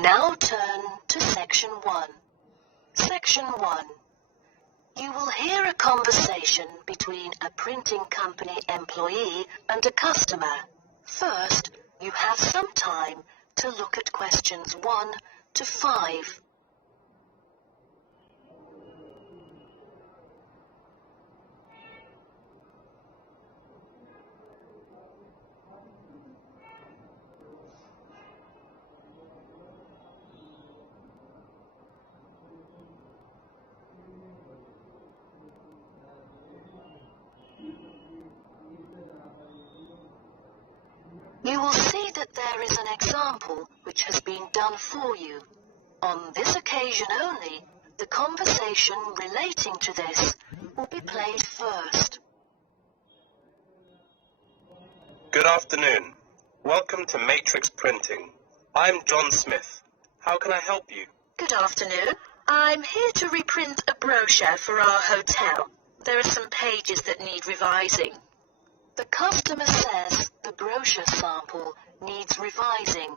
Now turn to Section 1. Section 1. You will hear a conversation between a printing company employee and a customer. First, you have some time to look at questions 1 to 5. You will see that there is an example which has been done for you. On this occasion only, the conversation relating to this will be played first. Good afternoon. Welcome to Matrix Printing. I'm John Smith. How can I help you? Good afternoon. I'm here to reprint a brochure for our hotel. There are some pages that need revising. The customer says the brochure sample needs revising.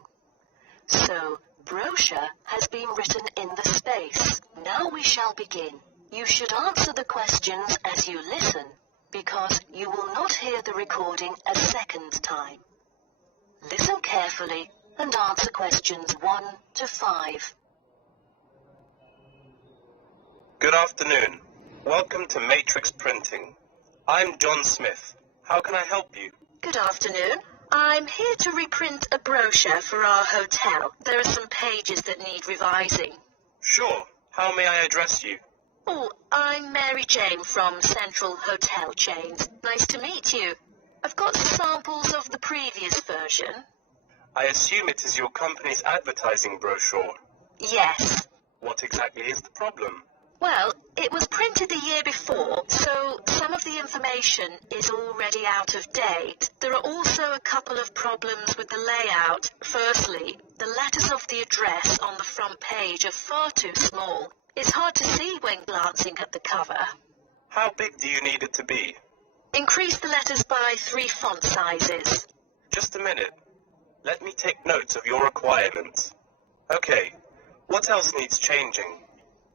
So, brochure has been written in the space. Now we shall begin. You should answer the questions as you listen, because you will not hear the recording a second time. Listen carefully and answer questions 1 to 5. Good afternoon. Welcome to Matrix Printing. I'm John Smith. How can I help you? Good afternoon. I'm here to reprint a brochure for our hotel. There are some pages that need revising. Sure. How may I address you? Oh, I'm Mary Jane from Central Hotel Chains. Nice to meet you. I've got samples of the previous version. I assume it is your company's advertising brochure. Yes. What exactly is the problem? Well, it was printed the year before, so some of the information is already out of date. There are also a couple of problems with the layout. Firstly, the letters of the address on the front page are far too small. It's hard to see when glancing at the cover. How big do you need it to be? Increase the letters by 3 font sizes. Just a minute. Let me take notes of your requirements. Okay. What else needs changing?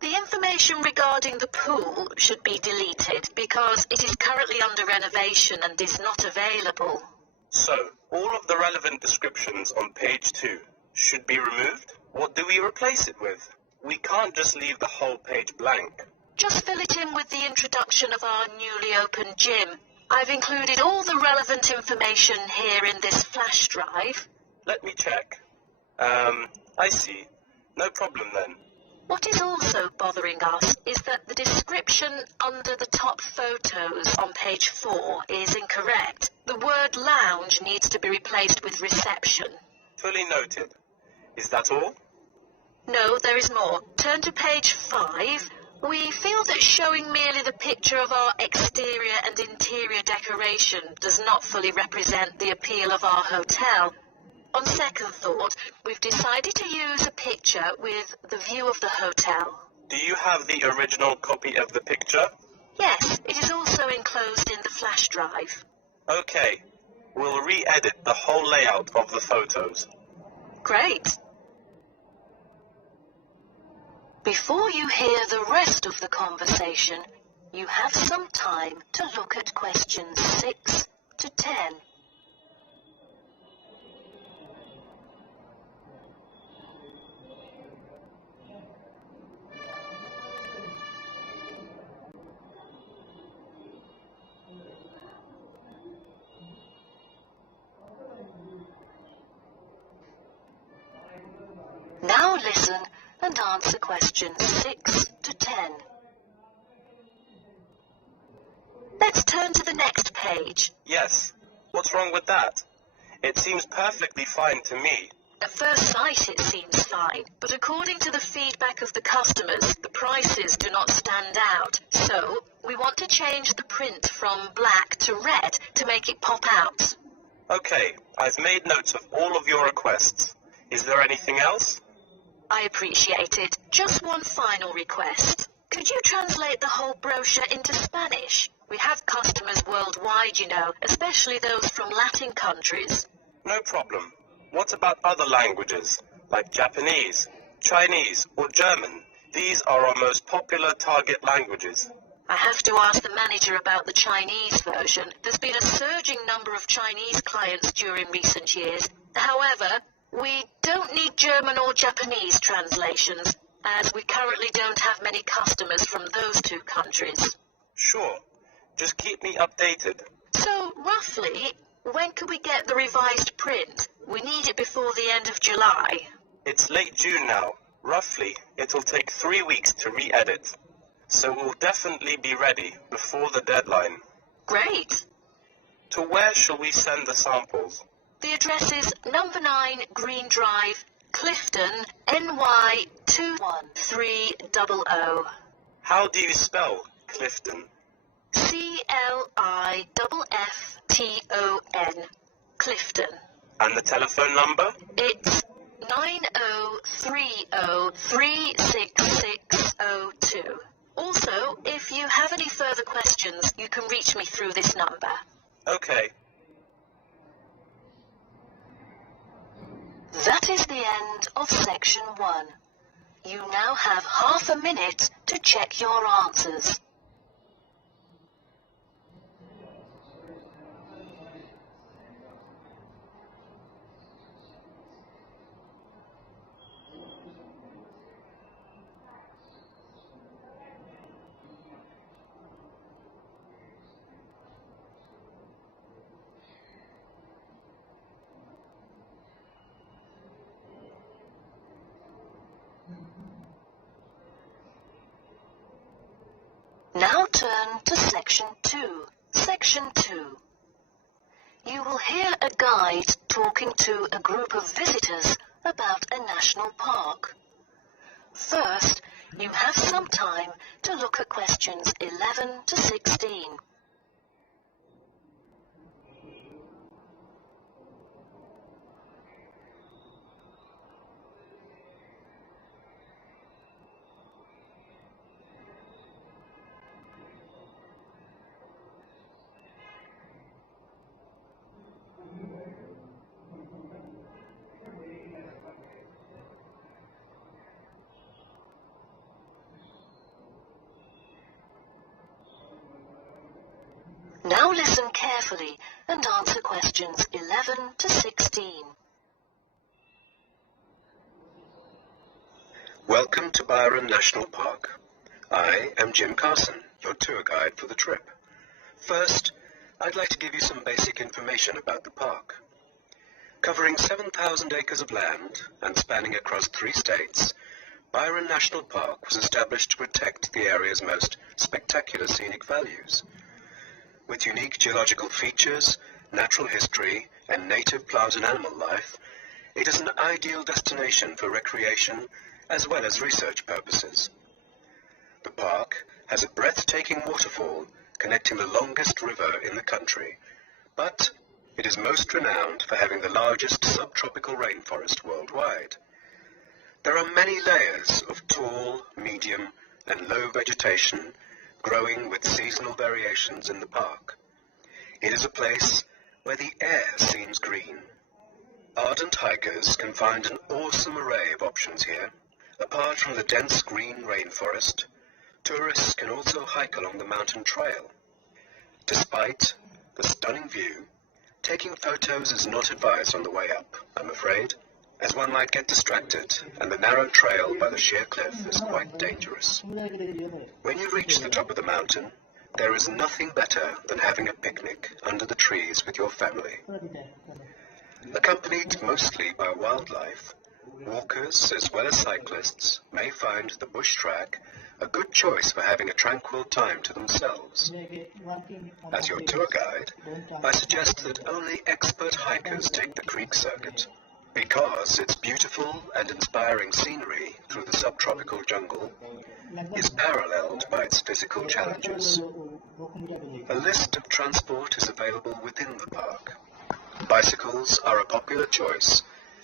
The information regarding the pool should be deleted because it is currently under renovation and is not available. So, all of the relevant descriptions on page 2 should be removed? What do we replace it with? We can't just leave the whole page blank. Just fill it in with the introduction of our newly opened gym. I've included all the relevant information here in this flash drive. Let me check. I see. No problem then. What is also bothering us is that the description under the top photos on page 4 is incorrect. The word lounge needs to be replaced with reception. Fully noted. Is that all? No, there is more. Turn to page 5. We feel that showing merely the picture of our exterior and interior decoration does not fully represent the appeal of our hotel. On second thought, we've decided to use a picture with the view of the hotel. Do you have the original copy of the picture? Yes, it is also enclosed in the flash drive. Okay. We'll re-edit the whole layout of the photos. Great. Before you hear the rest of the conversation, you have some time to look at questions 6 to 10. Now listen and answer questions 6 to 10. Let's turn to the next page. Yes. What's wrong with that? It seems perfectly fine to me. At first sight it seems fine, but according to the feedback of the customers, the prices do not stand out. So, we want to change the print from black to red to make it pop out. Okay, I've made notes of all of your requests. Is there anything else? I appreciate it. Just one final request. Could you translate the whole brochure into Spanish? We have customers worldwide, you know, especially those from Latin countries. No problem. What about other languages? like Japanese, Chinese, or German. These are our most popular target languages. I have to ask the manager about the Chinese version. There's been a surging number of Chinese clients during recent years. However, we don't need German or Japanese translations, as we currently don't have many customers from those two countries. Sure, just keep me updated. So, roughly, when could we get the revised print? We need it before the end of July. It's late June now. Roughly, it'll take 3 weeks to re-edit. So we'll definitely be ready before the deadline. Great. To where shall we send the samples? The address is number 9 Green Drive, Clifton, NY 21300. How do you spell Clifton? CLIFFTON, Clifton. And the telephone number? It's 9030366602. Also, if you have any further questions, you can reach me through this number. Okay. That is the end of section 1. You now have half a minute to check your answers. Now turn to section 2. Section 2. You will hear a guide talking to a group of visitors about a national park. First, you have some time to look at questions 11 to 16. Now listen carefully and answer questions 11 to 16. Welcome to Byron National Park. I am Jim Carson, your tour guide for the trip. First, I'd like to give you some basic information about the park. Covering 7,000 acres of land and spanning across 3 states, Byron National Park was established to protect the area's most spectacular scenic values. With unique geological features, natural history, and native plant and animal life, it is an ideal destination for recreation as well as research purposes. The park has a breathtaking waterfall connecting the longest river in the country, but it is most renowned for having the largest subtropical rainforest worldwide. There are many layers of tall, medium, and low vegetation growing with seasonal variations in the park. It is a place where the air seems green. Ardent hikers can find an awesome array of options here. Apart from the dense green rainforest, tourists can also hike along the mountain trail. Despite the stunning view, taking photos is not advised on the way up, I'm afraid, as one might get distracted, and the narrow trail by the sheer cliff is quite dangerous. When you reach the top of the mountain, there is nothing better than having a picnic under the trees with your family. Accompanied mostly by wildlife, walkers as well as cyclists may find the bush track a good choice for having a tranquil time to themselves. As your tour guide, I suggest that only expert hikers take the creek circuit, because its beautiful and inspiring scenery through the subtropical jungle is paralleled by its physical challenges. A list of transport is available within the park. Bicycles are a popular choice,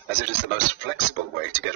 as it is the most flexible way to get